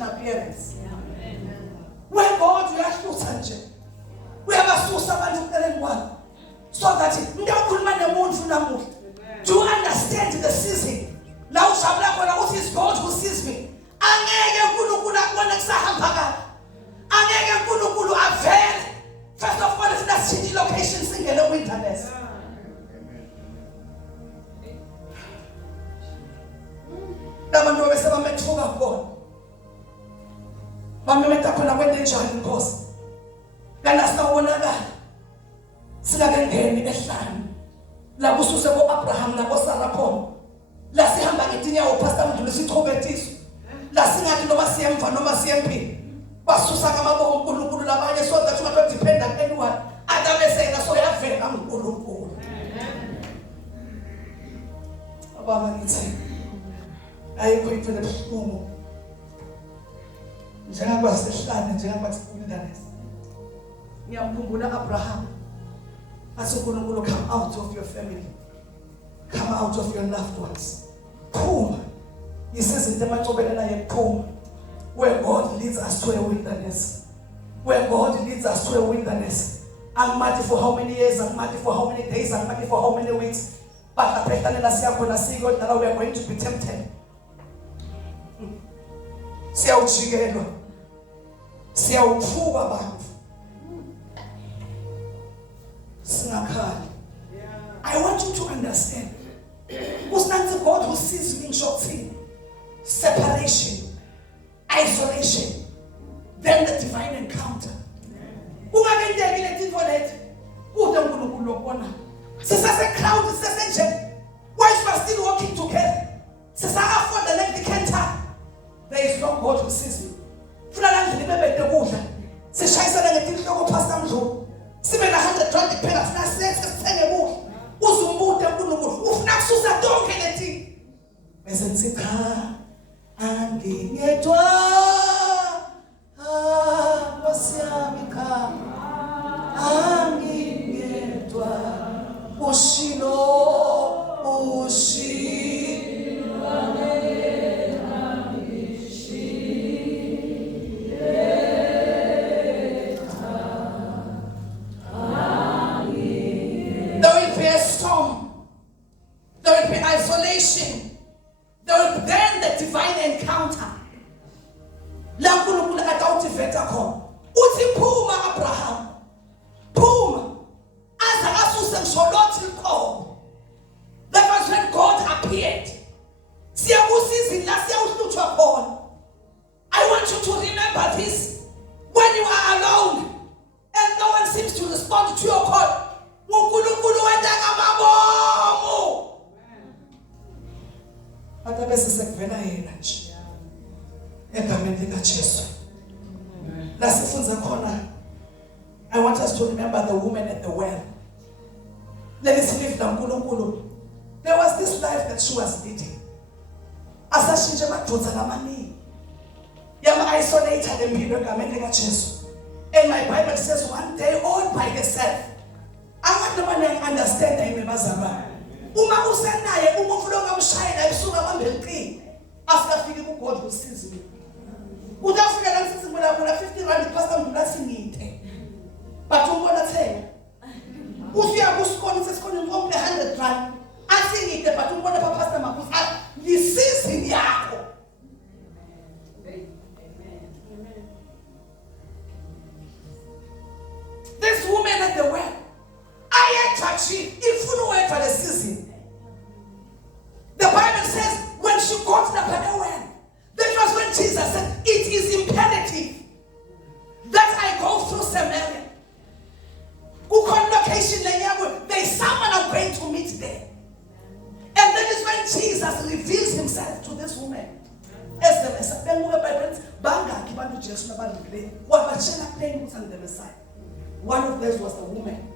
and appearance. Where God uyahlutha nje. Uyabasusa abantu kuteleni kwakhe. So that ngiyakhuluma nemuntu namuhla. Do you understand the season? La ujabula khona uthi is God who sees me. Angeke uNkulunkulu akubone kusahamba kahle. Angeke uNkulunkulu avele. First of all, let's change location singele wilderness. Abantu bese bamethuka khona. Bamemeta khona kwente njani inkosi. Kana sawonakala. Singake ngene ehlane. La kususe koAbraham na koSarah khona. La sihamba ngetinyawo pastor Mdluli siqhubetiso. La singathi noma siyemva noma siyemphi. Basusa ngamaboko uNkulunkulu labanye so that ungato depend on anyone. Adabese na so yavela uNkulunkulu. Ababa ngithi ayikho into lebuhlungu. Njengoba sihlane njengoba sifundane. Ngiyamkhumbula Abraham. Athi uNkulunkulu come out of your family. Come out of your loved ones. Phuma. Isizinto emacobelana yephuma. Where God leads us to a wilderness. Where God leads us to a wilderness. I'm mad for how many years, I'm mad for how many days, I'm mad for how many weeks. But we are going to be tempted. Siyawujikelwa. Siyawuphuka abantu. Singakhali. I want you to understand. Who's not the God who sees you in short thing? Separation, isolation, then the divine encounter. Ungakendelile into lethe. Ude uNkulunkulu lokubona. Sisase crowd sisase. Why is we still walking together? Sisaka the length canter. There is no God who sees you. Funa la ndlela bebede kudla. Sishayisana ngetinhloko pastor Mdluli. Sibe na 100 rand kuphela funa sithenge kudla. Uzumbude uNkulunkulu ufuna kususa donke leti. Bese ngithi cha angingedwa Nkosi cha angingedwa ushilo isolation. There will be then the divine encounter. La uNkulunkulu atawutiveta khona. Uthi phuma Abraham. Phuma. Aza asuse ngisholothi liqobo. That was when God appeared. Siyakusizini la siyawuhluthwa khona. I want you to remember this. When you are alone and no one seems to respond to your call. uNkulunkulu wenza ngamabomu. Atabese sekuvela yena nje. Egameni likaJesu. La sifunza khona. I want us to remember the woman at the well. There was this life that she was leading. Asashinje madoda lamani. Yama isolated empilo egameni likaJesu. And my Bible says one day all by herself. Abantu abaningi understand ayimebazama. Uma usenaye umuntu longamshayela ebusuka bambelqini afika ku God who sees you. Utafika la sisi bona 50 rand pastor Mdluli singithe. But umbona thenga. Usiya kusikoni sesikoni ngombe 100 rand. Asingithe but umbona pa pastor Mabuza lisizini yakho. This woman at the well. I touch it. If you know it for the season. The Bible says when she got to the well, that was when Jesus said, it is imperative that I go through Samaria. There is someone I'm going to meet there. And that is when Jesus reveals himself to this woman. As the Messiah. One of those was the woman.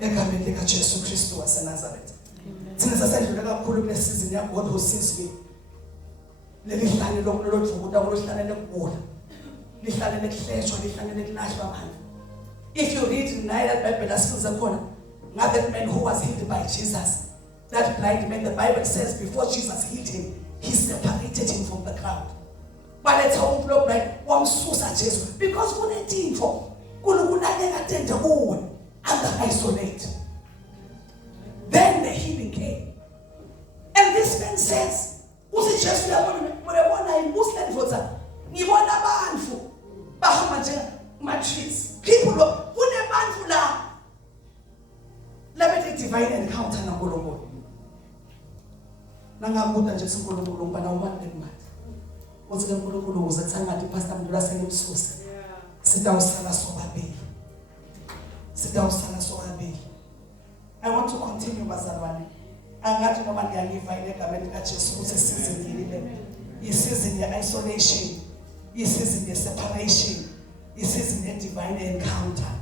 Egameni likaJesu Kristu waseNazaretha. Thina sasendlule kakhulu kule season ya God who sees me. Lelihlane lokuvuka ngolosihlane nekugula. Lihlane nekuhleshwa, lihlane nekulahlwa abantu. If you read in that Bible asifunza khona, That man who was healed by Jesus, that blind man, the Bible says before Jesus healed him, he separated him from the crowd. But it's how block like one susa Jesus because when a team for and isolate. Then the healing came. And this man says, Usi Jesus yabona Muslim voter. Ngibona abantu bahamba nje matrix. People kunebantu la. Labethe divine encounter naNkulunkulu. Nangabuda nje siNkulunkulu ngibana umandla emathi. Uthi uNkulunkulu uzathangathi pastor Mdula senimsusa. Sidawusala sobabili. Sidawusala sobabili. I want to continue bazalwane. Angathi noma ngiyangiva ilegameni kaJesu ukuthi season yile. Isizini ye isolation, isizini ye separation, isizini ye divine encounter.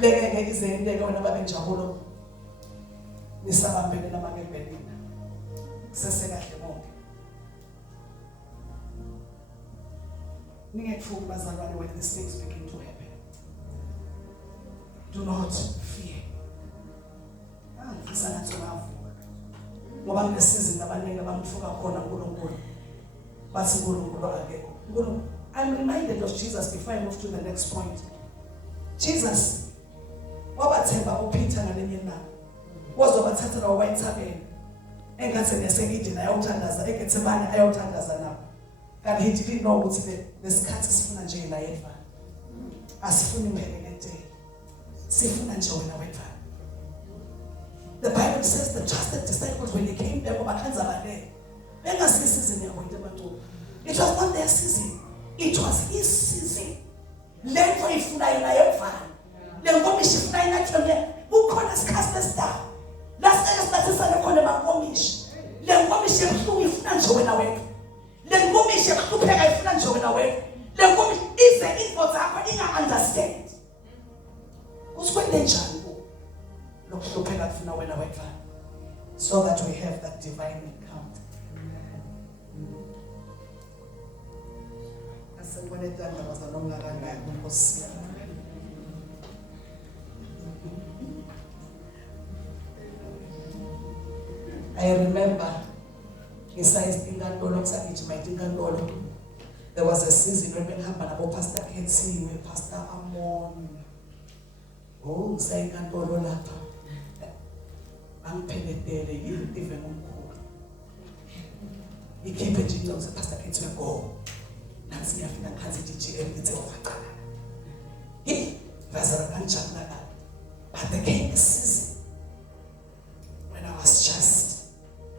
Leke izeleke wena babenjabulo. Nisabambele namakebelina. Sesekahle bonke. Ningethuki bazalwane when these things begin to happen. Do not fear. Ngifisa nathi bavuka. Ngoba ngesizini abaningi abamthuka khona uNkulunkulu. Bathi uNkulunkulu akekho. I'm reminded of Jesus before I move to the next point. Jesus wabathemba uPeter ngalenye ilanga. Wazobathathela wayithabela. Engathi nesekidini ayawuthandaza eGetsemane ayawuthandaza nabo. Kanti he didn't know ukuthi lesikhathi sifuna nje la yedwa. Asifuni imphelelete. Sifuna nje wena wedwa. The Bible says the trusted disciples when they came there bakhanza bale. Bengasisizini yabo into abantu. It was not their season. It was his season. Lento ifuna yona yedwa. Lenkomishi ifuna yona thole. Ukhona isikhathi lesida. Lasesibasisa lekhona makomishi. Lenkomishi ifuna ifuna nje wena wedwa. Lenkomishi ekuhlupheka ifuna nje wena wedwa. Lenkomishi ize info zakho inga-understand. Kusikwende njani ku? Lokuhlupheka kufuna wena wedwa. So that we have that divine encounter. Asengibone tanda bazalonga kangayi Nkosi yami. I remember there was a season when happened about Pastor Kensi, Pastor Amon. Oh, saying Kantolo Lapa. I'm penetrated, you even uncle. He came to Jesus, Pastor Kensi, go. Nancy, I think I can't see it's over. He was a bunch of that. But there came a season when I was just.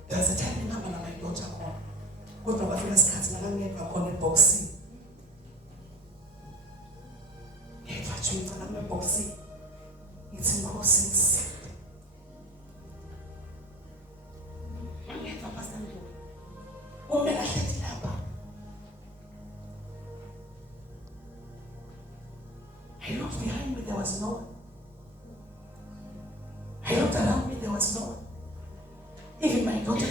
There was a time when my daughter called. Good for my friends, cats, and I made my corner boxing. If I treat another boxing, it's in boxing. I never passed them. Oh, man, I let it happen. I looked behind me, there was no one. I looked around me, there was no one. Even my daughter,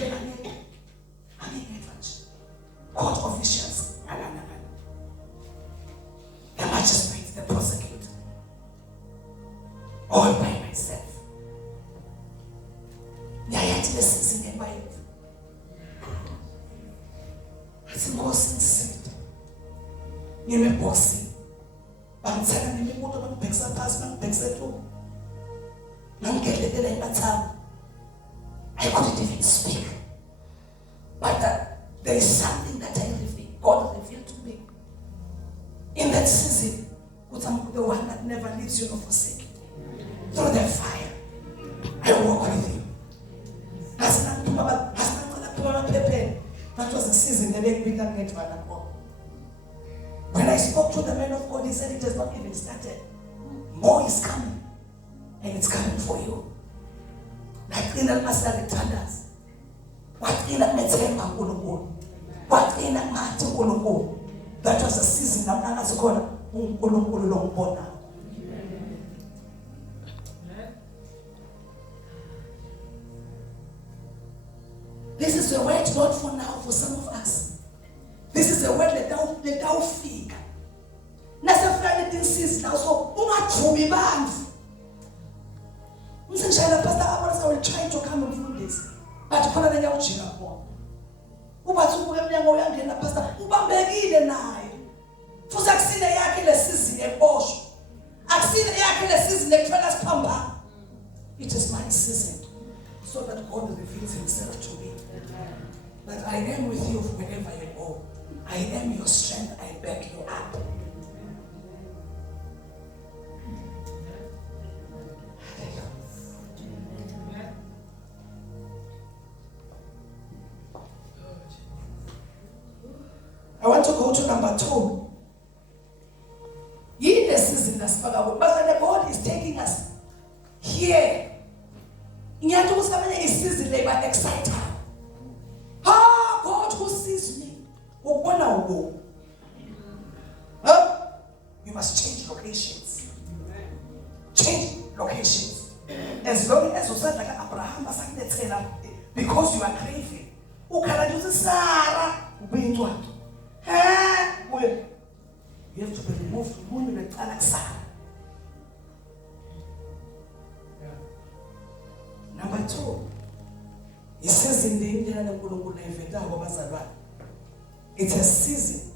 court officials, the magistrate, the prosecutor, all by myself. They are yet listening in my life. It's more sincere. You may boxing. I'm telling you, what about Pexer Tasman, Pexer too? I'm getting it in my town. I couldn't even speak. But there is something that God revealed to me. In that season, I'm the one that never leaves you nor forsake you. Through the fire, I walk with you. That was the season the day we didn't get one at all. When I spoke to the man of God, he said it has not even started. More is coming. And it's coming for you. Like in the master thunders. What in that metzema uNkulunkulu? What in that matter uNkulunkulu? That was a season of Nanazikona uNkulunkulu lombona. This is a word not for now for some of us. This is a word let thou fig. Nasa Friday things now so ungathumi bantu. Shana Pastor Abraham will try to come and do this. But khona le nyawujika khona. Ubathi ubuke emnyango uyangena pastor ubambekile naye. Futhi akusine yakhe le season eposho. Akusine yakhe le season ekufela siphambana. It is my season so that God reveals himself to me. That I am with you wherever you go. I am your strength. I back you up. I want to go to number 2. In the season that's but God is taking us here. Ngiyathi usamele isizini leba excited. Ah, God who sees me. Ukubona ubo. Huh? You must change locations. Change locations. As long as you said like Abraham asakulethela because you are craving. Ukhala nje Sarah ubuyintwana. You have to be removed from the Sarah. Number 2, it says in the Indian it's a season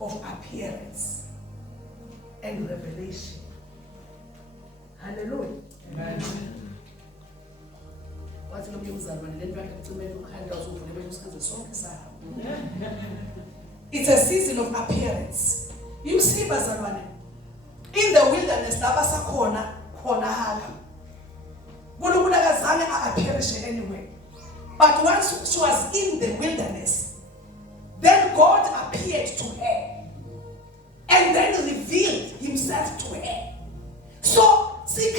of appearance and revelation. Hallelujah. Amen. It's a season of appearance. You see, bazalwane, in the wilderness, labasa khona hala. UNkulunkulu akazange appear anywhere. But once she was in the wilderness, then God appeared to her and then revealed himself to her. So, see,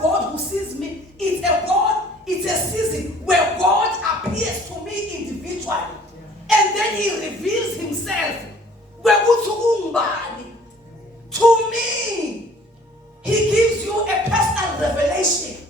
God who sees me, it's a season where God appears to me individually. And then he reveals himself. To me, he gives you a personal revelation.